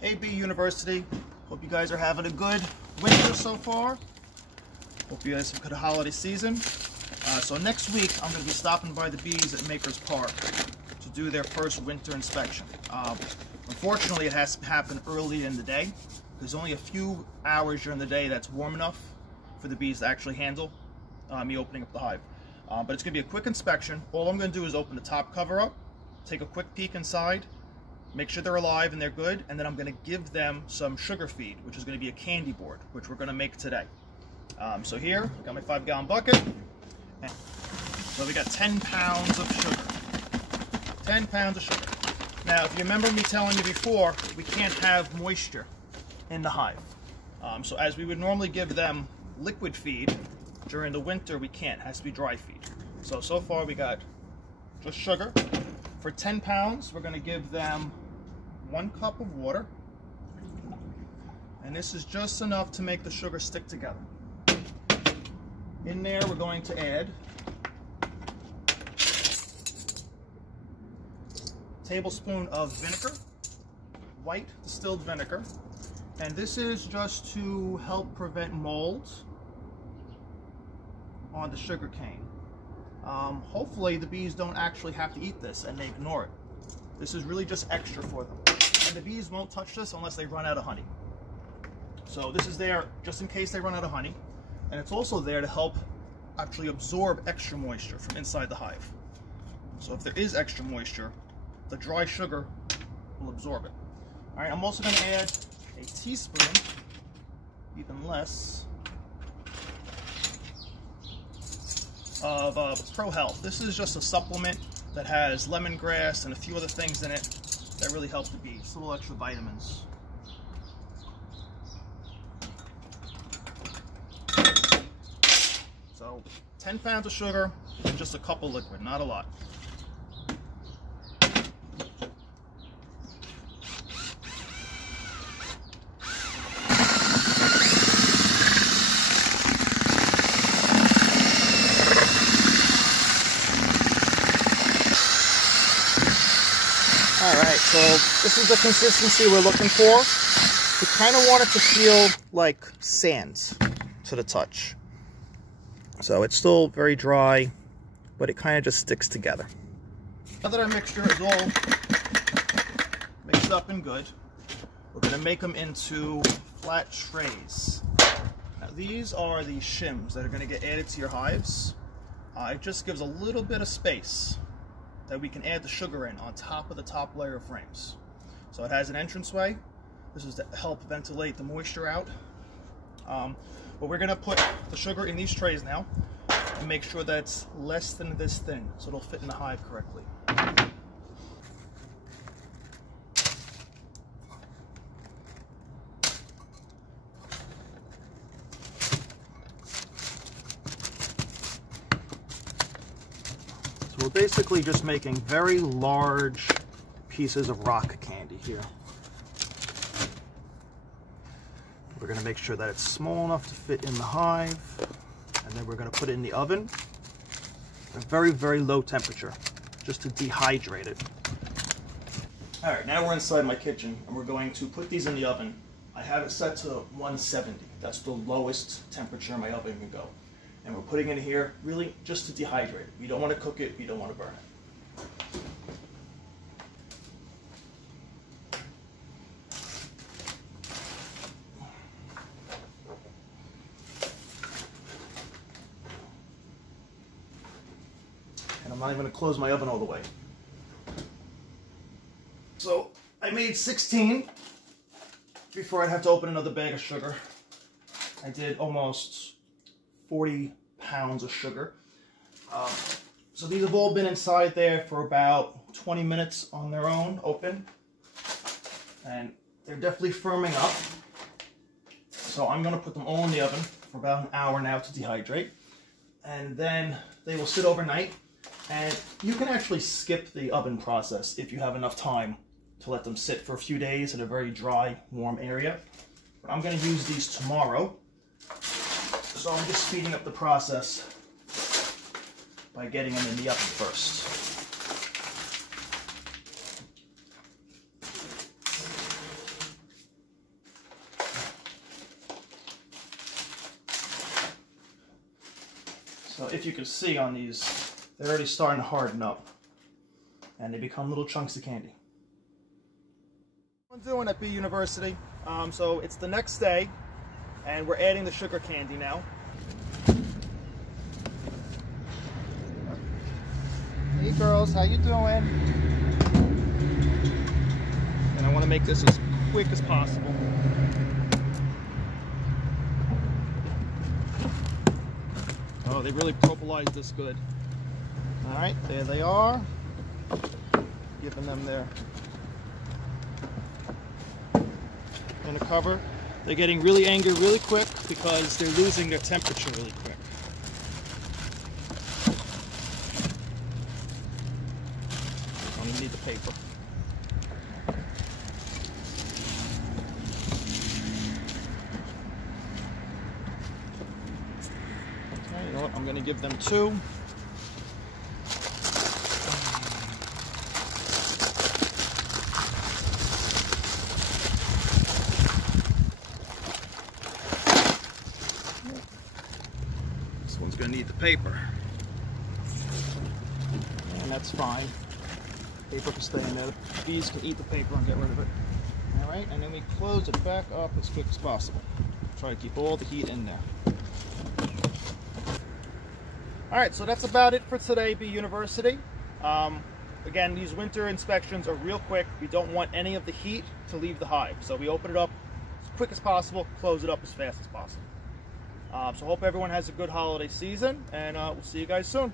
Hey Bee University, hope you guys are having a good winter so far. Hope you guys have a good holiday season. So next week I'm going to be stopping by the bees at Makers Park to do their first winter inspection. Unfortunately it has to happen early in the day. There's only a few hours during the day that's warm enough for the bees to actually handle me opening up the hive. But it's going to be a quick inspection. All I'm going to do is open the top cover up, take a quick peek inside, make sure they're alive and they're good, and then I'm going to give them some sugar feed, which is going to be a candy board, which we're going to make today. So here, I got my 5-gallon bucket. So we got 10 pounds of sugar. 10 pounds of sugar. Now, if you remember me telling you before, we can't have moisture in the hive. So as we would normally give them liquid feed, during the winter we can't. It has to be dry feed. So far we got just sugar. For 10 pounds, we're going to give them 1 cup of water. And this is just enough to make the sugar stick together. In there, we're going to add a tablespoon of vinegar, white distilled vinegar. And this is just to help prevent mold on the sugar cane. Hopefully the bees don't actually have to eat this and they ignore it. This is really just extra for them. And the bees won't touch this unless they run out of honey. So this is there just in case they run out of honey. And it's also there to help actually absorb extra moisture from inside the hive. So if there is extra moisture, the dry sugar will absorb it. All right, I'm also going to add a teaspoon, even less, of ProHealth. This is just a supplement that has lemongrass and a few other things in it that really help the bees. A little extra vitamins. So 10 pounds of sugar and just a cup of liquid, not a lot. Alright, so this is the consistency we're looking for. We kind of want it to feel like sand to the touch. So it's still very dry, but it kind of just sticks together. Now that our mixture is all mixed up and good, we're going to make them into flat trays. Now these are the shims that are going to get added to your hives. It just gives a little bit of space that we can add the sugar in on top of the top layer of frames. So it has an entranceway. This is to help ventilate the moisture out. But we're going to put the sugar in these trays now and make sure that it's less than this thin so it'll fit in the hive correctly. So we're basically just making very large pieces of rock candy here. We're going to make sure that it's small enough to fit in the hive, and then we're going to put it in the oven at a very, very low temperature, just to dehydrate it. All right, now we're inside my kitchen, and we're going to put these in the oven. I have it set to 170. That's the lowest temperature my oven can go. And we're putting it in here really just to dehydrate it. You don't want to cook it, you don't want to burn it. And I'm not even going to close my oven all the way. So I made 16 before I'd have to open another bag of sugar. I did almost 40 pounds of sugar. So these have all been inside there for about 20 minutes on their own, open. And they're definitely firming up. So I'm going to put them all in the oven for about an hour now to dehydrate. And then they will sit overnight. And you can actually skip the oven process if you have enough time to let them sit for a few days in a very dry, warm area. But I'm going to use these tomorrow. So I'm just speeding up the process by getting them in the oven first. So if you can see on these, they're already starting to harden up. And they become little chunks of candy. What I'm doing at Bee University, so it's the next day, and we're adding the sugar candy now. Hey girls, how you doing? And I want to make this as quick as possible. Oh, they really propolized this good. All right, there they are. Giving them their on the cover. They're getting really angry really quick because they're losing their temperature really quick. I'm gonna need the paper. Okay, you know what? I'm gonna give them 2. This one's going to need the paper. And that's fine. Paper can stay in there. The bees can eat the paper and get rid of it. Alright, and then we close it back up as quick as possible. Try to keep all the heat in there. Alright, so that's about it for today, Bee University. Again, these winter inspections are real quick. We don't want any of the heat to leave the hive. So we open it up as quick as possible, close it up as fast as possible. So hope everyone has a good holiday season, and we'll see you guys soon.